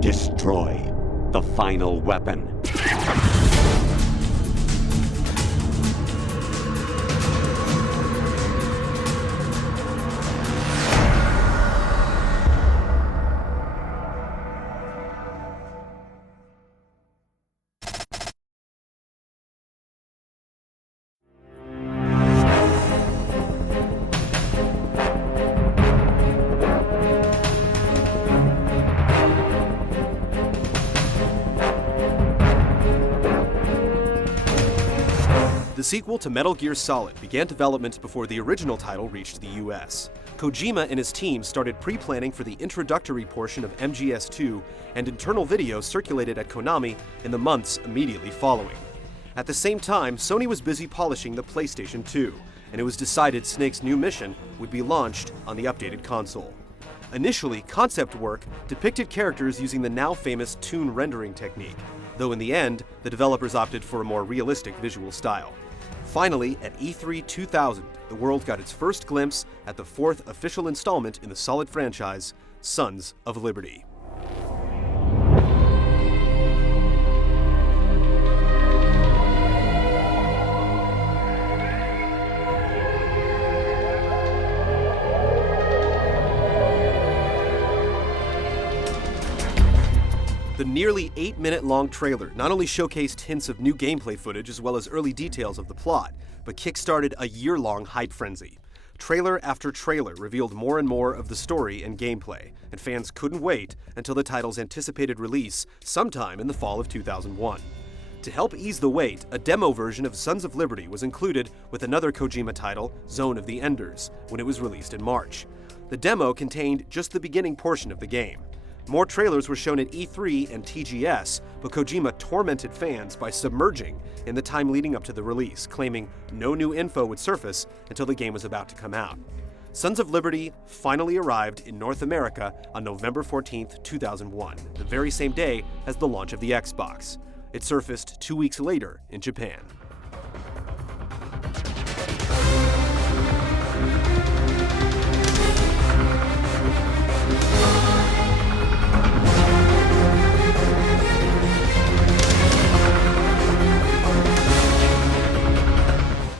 Destroy the final weapon. The sequel to Metal Gear Solid began development before the original title reached the US. Kojima and his team started pre-planning for the introductory portion of MGS2, and internal videos circulated at Konami in the months immediately following. At the same time, Sony was busy polishing the PlayStation 2, and it was decided Snake's new mission would be launched on the updated console. Initially, concept work depicted characters using the now famous toon rendering technique, though in the end, the developers opted for a more realistic visual style. Finally, at E3 2000, the world got its first glimpse at the fourth official installment in the Solid franchise, Sons of Liberty. The nearly 8-minute-long trailer not only showcased hints of new gameplay footage as well as early details of the plot, but kickstarted a year-long hype frenzy. Trailer after trailer revealed more and more of the story and gameplay, and fans couldn't wait until the title's anticipated release sometime in the fall of 2001. To help ease the wait, a demo version of Sons of Liberty was included with another Kojima title, Zone of the Enders, when it was released in March. The demo contained just the beginning portion of the game. More trailers were shown at E3 and TGS, but Kojima tormented fans by submerging in the time leading up to the release, claiming no new info would surface until the game was about to come out. Sons of Liberty finally arrived in North America on November 14, 2001, the very same day as the launch of the Xbox. It surfaced 2 weeks later in Japan.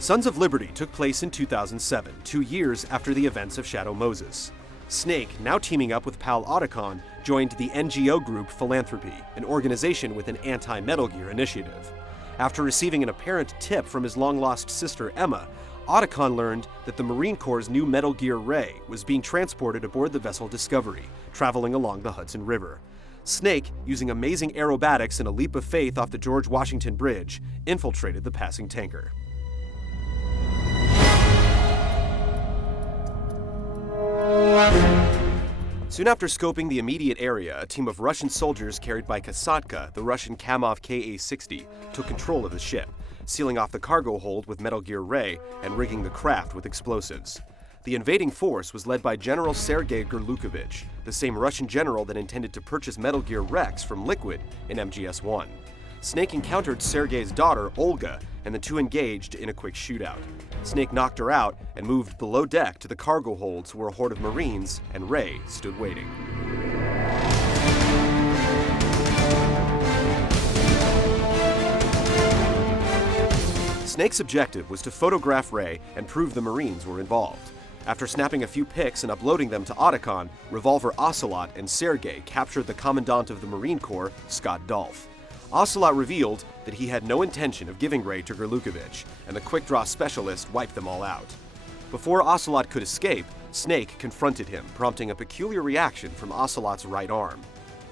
Sons of Liberty took place in 2007, 2 years after the events of Shadow Moses. Snake, now teaming up with pal Otacon, joined the NGO group Philanthropy, an organization with an anti-Metal Gear initiative. After receiving an apparent tip from his long-lost sister Emma, Otacon learned that the Marine Corps' new Metal Gear Ray was being transported aboard the vessel Discovery, traveling along the Hudson River. Snake, using amazing aerobatics and a leap of faith off the George Washington Bridge, infiltrated the passing tanker. Soon after scoping the immediate area, a team of Russian soldiers carried by Kasatka, the Russian Kamov Ka-60, took control of the ship, sealing off the cargo hold with Metal Gear Ray and rigging the craft with explosives. The invading force was led by General Sergei Gurlukovich, the same Russian general that intended to purchase Metal Gear Rex from Liquid in MGS1. Snake encountered Sergei's daughter, Olga, and the two engaged in a quick shootout. Snake knocked her out and moved below deck to the cargo holds where a horde of Marines and Ray stood waiting. Snake's objective was to photograph Ray and prove the Marines were involved. After snapping a few pics and uploading them to Otacon, Revolver Ocelot and Sergei captured the Commandant of the Marine Corps, Scott Dolph. Ocelot revealed that he had no intention of giving Ray to Gurlukovich, and the quick-draw specialist wiped them all out. Before Ocelot could escape, Snake confronted him, prompting a peculiar reaction from Ocelot's right arm.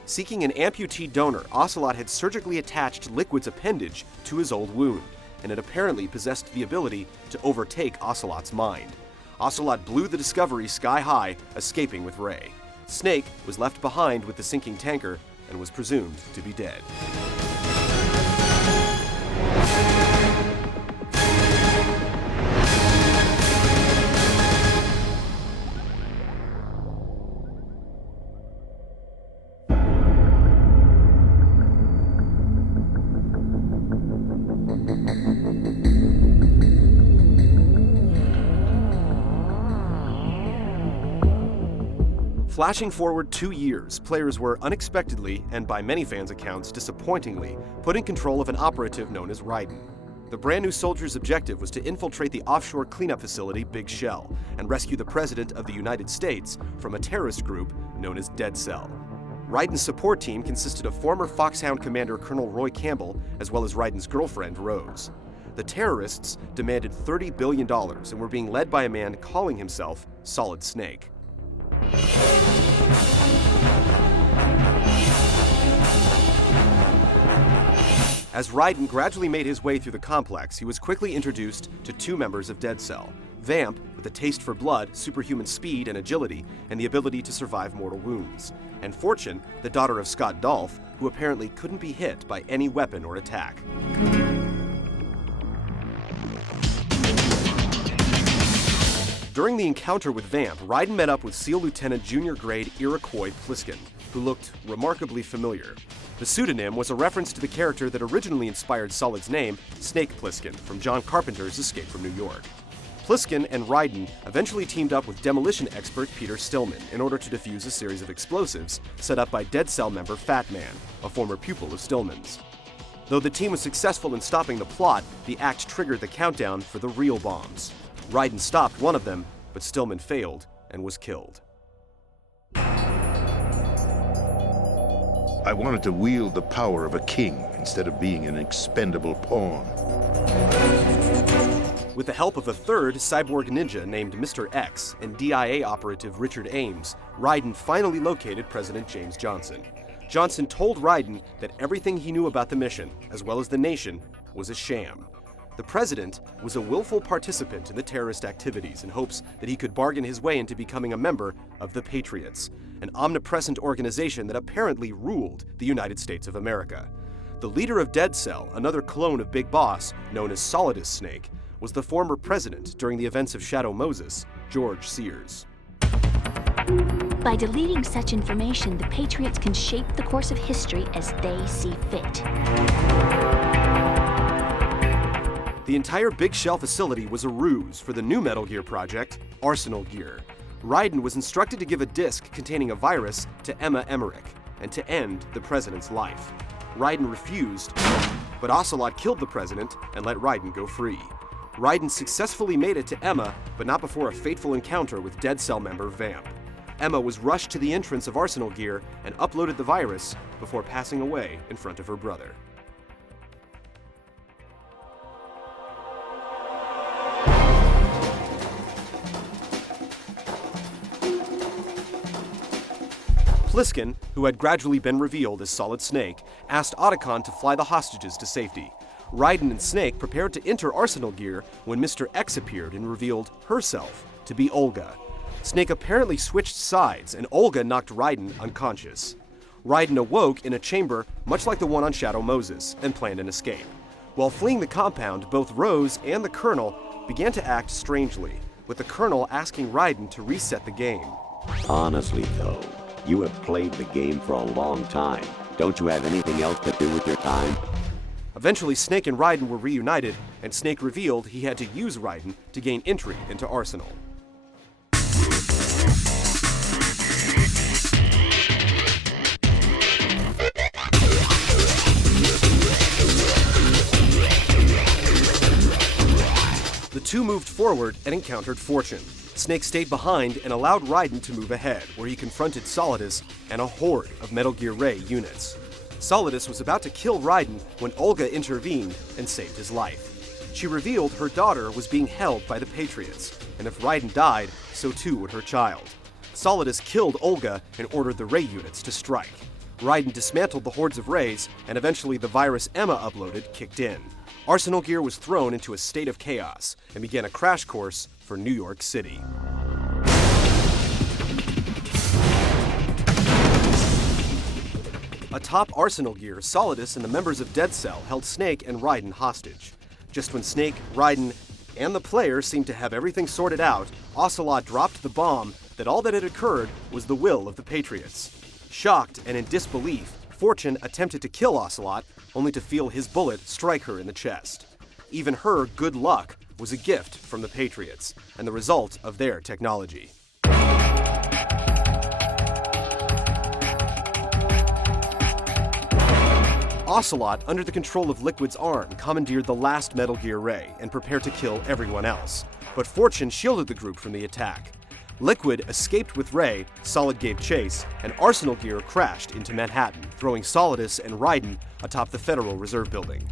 Seeking an amputee donor, Ocelot had surgically attached Liquid's appendage to his old wound, and it apparently possessed the ability to overtake Ocelot's mind. Ocelot blew the Discovery sky high, escaping with Ray. Snake was left behind with the sinking tanker and was presumed to be dead. Flashing forward 2 years, players were unexpectedly, and by many fans' accounts disappointingly, put in control of an operative known as Raiden. The brand new soldier's objective was to infiltrate the offshore cleanup facility Big Shell and rescue the President of the United States from a terrorist group known as Dead Cell. Raiden's support team consisted of former Foxhound Commander Colonel Roy Campbell, as well as Raiden's girlfriend, Rose. The terrorists demanded $30 billion and were being led by a man calling himself Solid Snake. As Raiden gradually made his way through the complex, he was quickly introduced to 2 members of Dead Cell. Vamp, with a taste for blood, superhuman speed and agility, and the ability to survive mortal wounds. And Fortune, the daughter of Scott Dolph, who apparently couldn't be hit by any weapon or attack. During the encounter with Vamp, Raiden met up with SEAL Lieutenant Junior Grade Iroquois Pliskin, who looked remarkably familiar. The pseudonym was a reference to the character that originally inspired Solid's name, Snake Plissken, from John Carpenter's Escape from New York. Pliskin and Raiden eventually teamed up with demolition expert Peter Stillman in order to defuse a series of explosives set up by Dead Cell member Fat Man, a former pupil of Stillman's. Though the team was successful in stopping the plot, the act triggered the countdown for the real bombs. Raiden stopped one of them, but Stillman failed and was killed. I wanted to wield the power of a king instead of being an expendable pawn. With the help of a third cyborg ninja named Mr. X and DIA operative Richard Ames, Raiden finally located President James Johnson. Johnson told Raiden that everything he knew about the mission, as well as the nation, was a sham. The president was a willful participant in the terrorist activities in hopes that he could bargain his way into becoming a member of the Patriots, an omnipresent organization that apparently ruled the United States of America. The leader of Dead Cell, another clone of Big Boss, known as Solidus Snake, was the former president during the events of Shadow Moses, George Sears. By deleting such information, the Patriots can shape the course of history as they see fit. The entire Big Shell facility was a ruse for the new Metal Gear project, Arsenal Gear. Raiden was instructed to give a disc containing a virus to Emma Emmerich and to end the president's life. Raiden refused, but Ocelot killed the president and let Raiden go free. Raiden successfully made it to Emma, but not before a fateful encounter with Dead Cell member Vamp. Emma was rushed to the entrance of Arsenal Gear and uploaded the virus before passing away in front of her brother. Pliskin, who had gradually been revealed as Solid Snake, asked Otacon to fly the hostages to safety. Raiden and Snake prepared to enter Arsenal Gear when Mr. X appeared and revealed herself to be Olga. Snake apparently switched sides, and Olga knocked Raiden unconscious. Raiden awoke in a chamber much like the one on Shadow Moses and planned an escape. While fleeing the compound, both Rose and the Colonel began to act strangely, with the Colonel asking Raiden to reset the game. Honestly, though, you have played the game for a long time. Don't you have anything else to do with your time? Eventually, Snake and Raiden were reunited, and Snake revealed he had to use Raiden to gain entry into Arsenal. The two moved forward and encountered Fortune. Snake stayed behind and allowed Raiden to move ahead, where he confronted Solidus and a horde of Metal Gear Ray units. Solidus was about to kill Raiden when Olga intervened and saved his life. She revealed her daughter was being held by the Patriots, and if Raiden died, so too would her child. Solidus killed Olga and ordered the Ray units to strike. Raiden dismantled the hordes of Rays, and eventually the virus Emma uploaded kicked in. Arsenal Gear was thrown into a state of chaos and began a crash course for New York City. Atop Arsenal Gear, Solidus and the members of Dead Cell held Snake and Raiden hostage. Just when Snake, Raiden, and the player seemed to have everything sorted out, Ocelot dropped the bomb that all that had occurred was the will of the Patriots. Shocked and in disbelief, Fortune attempted to kill Ocelot, only to feel his bullet strike her in the chest. Even her good luck was a gift from the Patriots, and the result of their technology. Ocelot, under the control of Liquid's arm, commandeered the last Metal Gear Ray and prepared to kill everyone else. But Fortune shielded the group from the attack. Liquid escaped with Ray, Solid gave chase, and Arsenal Gear crashed into Manhattan, throwing Solidus and Raiden atop the Federal Reserve Building.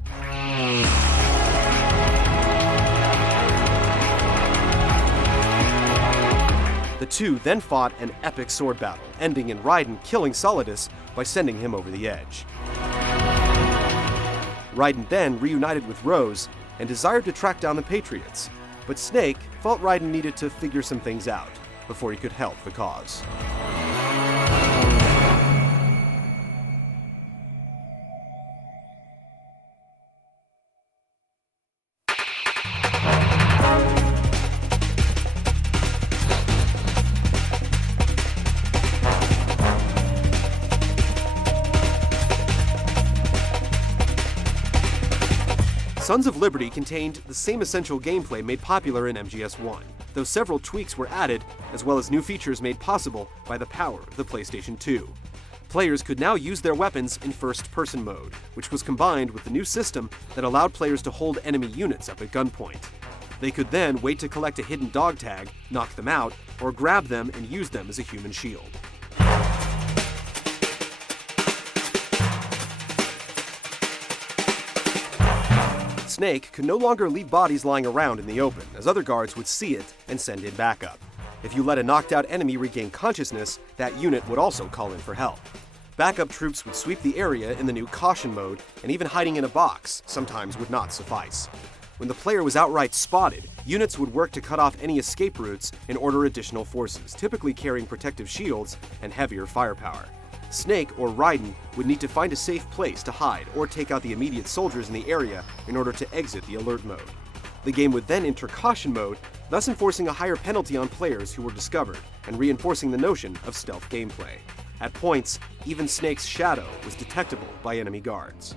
The two then fought an epic sword battle, ending in Raiden killing Solidus by sending him over the edge. Raiden then reunited with Rose and desired to track down the Patriots, but Snake felt Raiden needed to figure some things out before he could help the cause. Sons of Liberty contained the same essential gameplay made popular in MGS1, though several tweaks were added, as well as new features made possible by the power of the PlayStation 2. Players could now use their weapons in first-person mode, which was combined with the new system that allowed players to hold enemy units up at gunpoint. They could then wait to collect a hidden dog tag, knock them out, or grab them and use them as a human shield. Snake could no longer leave bodies lying around in the open, as other guards would see it and send in backup. If you let a knocked-out enemy regain consciousness, that unit would also call in for help. Backup troops would sweep the area in the new caution mode, and even hiding in a box sometimes would not suffice. When the player was outright spotted, units would work to cut off any escape routes and order additional forces, typically carrying protective shields and heavier firepower. Snake or Raiden would need to find a safe place to hide or take out the immediate soldiers in the area in order to exit the alert mode. The game would then enter caution mode, thus enforcing a higher penalty on players who were discovered and reinforcing the notion of stealth gameplay. At points, even Snake's shadow was detectable by enemy guards.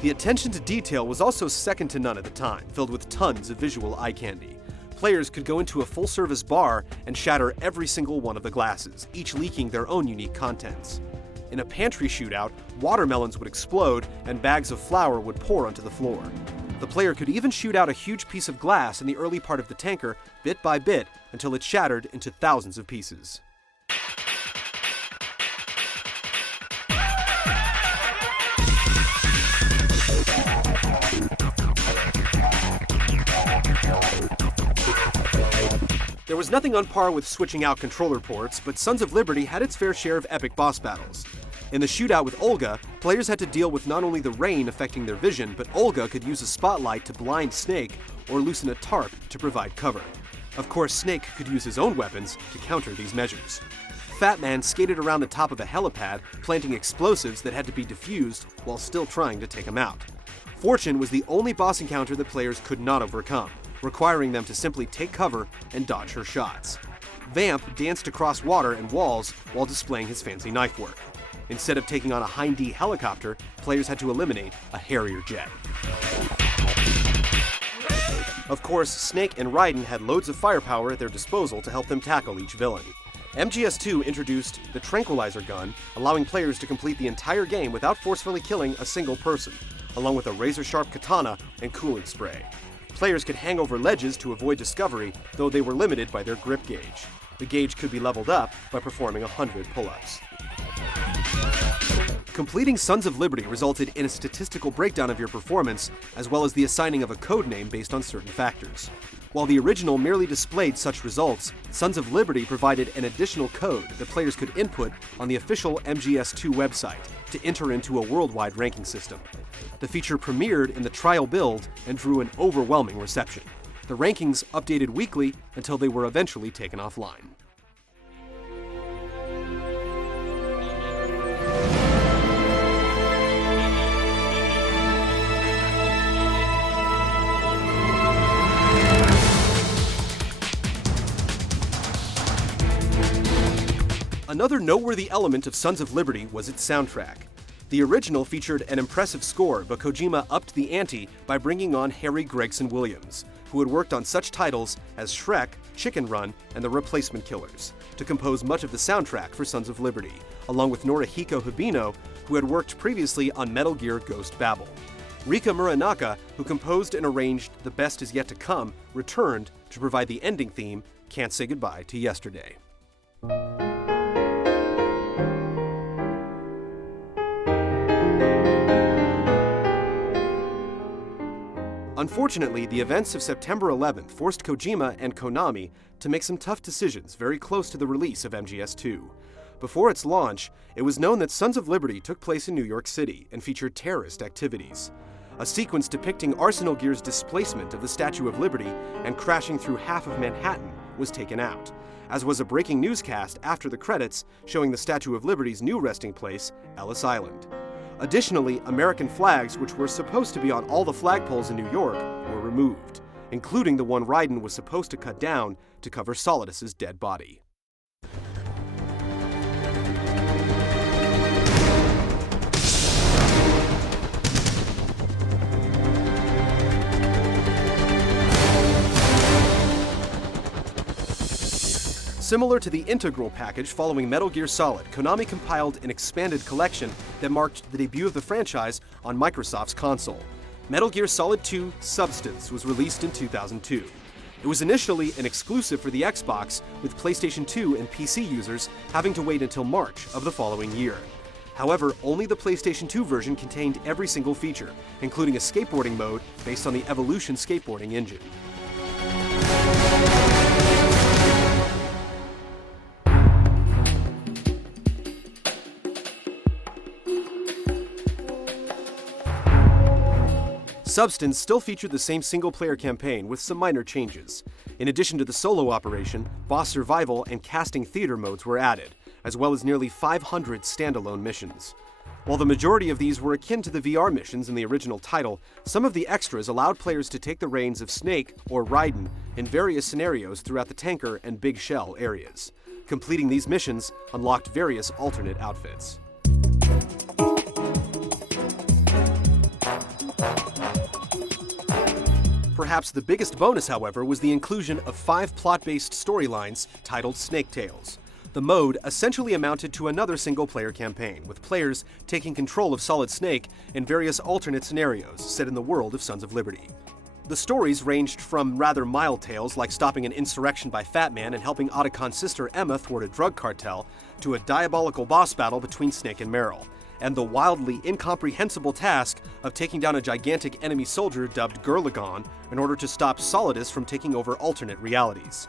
The attention to detail was also second to none at the time, filled with tons of visual eye candy. Players could go into a full-service bar and shatter every single one of the glasses, each leaking their own unique contents. In a pantry shootout, watermelons would explode and bags of flour would pour onto the floor. The player could even shoot out a huge piece of glass in the early part of the tanker, bit by bit, until it shattered into thousands of pieces. There was nothing on par with switching out controller ports, but Sons of Liberty had its fair share of epic boss battles. In the shootout with Olga, players had to deal with not only the rain affecting their vision, but Olga could use a spotlight to blind Snake or loosen a tarp to provide cover. Of course, Snake could use his own weapons to counter these measures. Fat Man skated around the top of a helipad, planting explosives that had to be defused while still trying to take him out. Fortune was the only boss encounter that players could not overcome, requiring them to simply take cover and dodge her shots. Vamp danced across water and walls while displaying his fancy knife work. Instead of taking on a Hind-D helicopter, players had to eliminate a Harrier jet. Of course, Snake and Raiden had loads of firepower at their disposal to help them tackle each villain. MGS2 introduced the Tranquilizer Gun, allowing players to complete the entire game without forcefully killing a single person, along with a razor-sharp katana and cooling spray. Players could hang over ledges to avoid discovery, though they were limited by their grip gauge. The gauge could be leveled up by performing 100 pull-ups. Completing Sons of Liberty resulted in a statistical breakdown of your performance, as well as the assigning of a code name based on certain factors. While the original merely displayed such results, Sons of Liberty provided an additional code that players could input on the official MGS2 website to enter into a worldwide ranking system. The feature premiered in the trial build and drew an overwhelming reception. The rankings updated weekly until they were eventually taken offline. Another noteworthy element of Sons of Liberty was its soundtrack. The original featured an impressive score, but Kojima upped the ante by bringing on Harry Gregson Williams. who had worked on such titles as Shrek, Chicken Run, and The Replacement Killers, to compose much of the soundtrack for Sons of Liberty, along with Norihiko Hibino, who had worked previously on Metal Gear Ghost Babel. Rika Muranaka, who composed and arranged The Best Is Yet to Come, returned to provide the ending theme, Can't Say Goodbye to Yesterday. Unfortunately, the events of September 11th forced Kojima and Konami to make some tough decisions very close to the release of MGS2. Before its launch, it was known that Sons of Liberty took place in New York City and featured terrorist activities. A sequence depicting Arsenal Gear's displacement of the Statue of Liberty and crashing through half of Manhattan was taken out, as was a breaking newscast after the credits showing the Statue of Liberty's new resting place, Ellis Island. Additionally, American flags, which were supposed to be on all the flagpoles in New York, were removed, including the one Raiden was supposed to cut down to cover Solidus's dead body. Similar to the Integral package following Metal Gear Solid, Konami compiled an expanded collection that marked the debut of the franchise on Microsoft's console. Metal Gear Solid 2 Substance was released in 2002. It was initially an exclusive for the Xbox, with PlayStation 2 and PC users having to wait until March of the following year. However, only the PlayStation 2 version contained every single feature, including a skateboarding mode based on the Evolution skateboarding engine. Substance still featured the same single-player campaign with some minor changes. In addition to the solo operation, boss survival and casting theater modes were added, as well as nearly 500 standalone missions. While the majority of these were akin to the VR missions in the original title, some of the extras allowed players to take the reins of Snake or Raiden in various scenarios throughout the tanker and big shell areas. Completing these missions unlocked various alternate outfits. Perhaps the biggest bonus, however, was the inclusion of 5 plot-based storylines titled Snake Tales. The mode essentially amounted to another single-player campaign, with players taking control of Solid Snake in various alternate scenarios set in the world of Sons of Liberty. The stories ranged from rather mild tales like stopping an insurrection by Fat Man and helping Otacon's sister Emma thwart a drug cartel, to a diabolical boss battle between Snake and Meryl, and the wildly incomprehensible task of taking down a gigantic enemy soldier dubbed Gurlagon in order to stop Solidus from taking over alternate realities.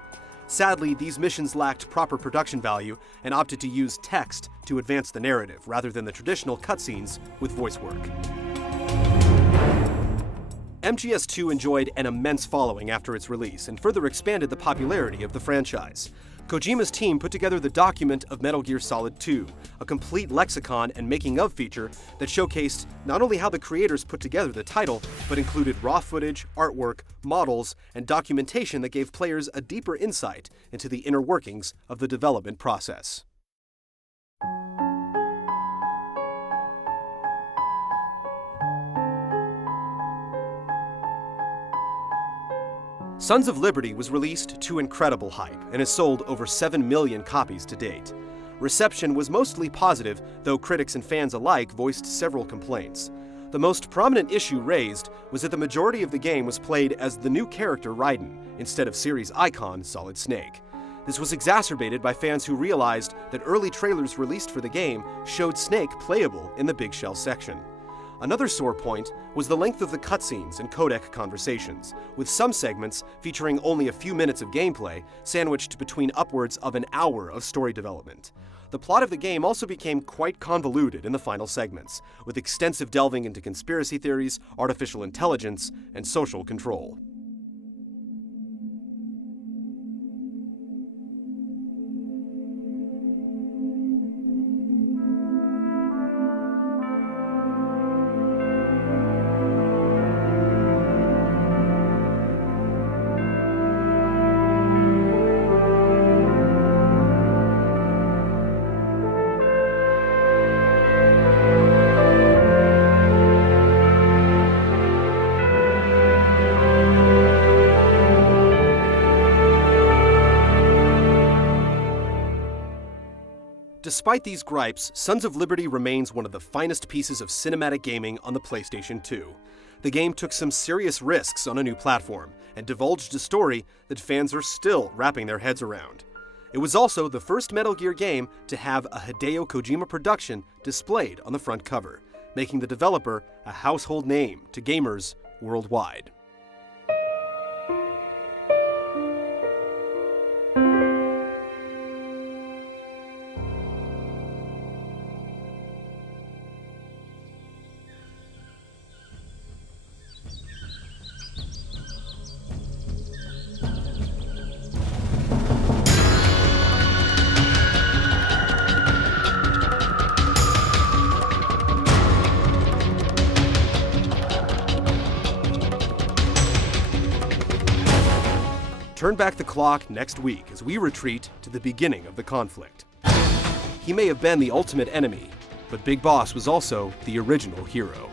Sadly, these missions lacked proper production value and opted to use text to advance the narrative rather than the traditional cutscenes with voice work. MGS2 enjoyed an immense following after its release and further expanded the popularity of the franchise. Kojima's team put together the document of Metal Gear Solid 2, a complete lexicon and making-of feature that showcased not only how the creators put together the title, but included raw footage, artwork, models, and documentation that gave players a deeper insight into the inner workings of the development process. Sons of Liberty was released to incredible hype and has sold over 7 million copies to date. Reception was mostly positive, though critics and fans alike voiced several complaints. The most prominent issue raised was that the majority of the game was played as the new character Raiden, instead of series icon Solid Snake. This was exacerbated by fans who realized that early trailers released for the game showed Snake playable in the Big Shell section. Another sore point was the length of the cutscenes and codec conversations, with some segments featuring only a few minutes of gameplay, sandwiched between upwards of an hour of story development. The plot of the game also became quite convoluted in the final segments, with extensive delving into conspiracy theories, artificial intelligence, and social control. Despite these gripes, Sons of Liberty remains one of the finest pieces of cinematic gaming on the PlayStation 2. The game took some serious risks on a new platform, and divulged a story that fans are still wrapping their heads around. It was also the first Metal Gear game to have a Hideo Kojima production displayed on the front cover, making the developer a household name to gamers worldwide. Turn back the clock next week as we retreat to the beginning of the conflict. He may have been the ultimate enemy, but Big Boss was also the original hero.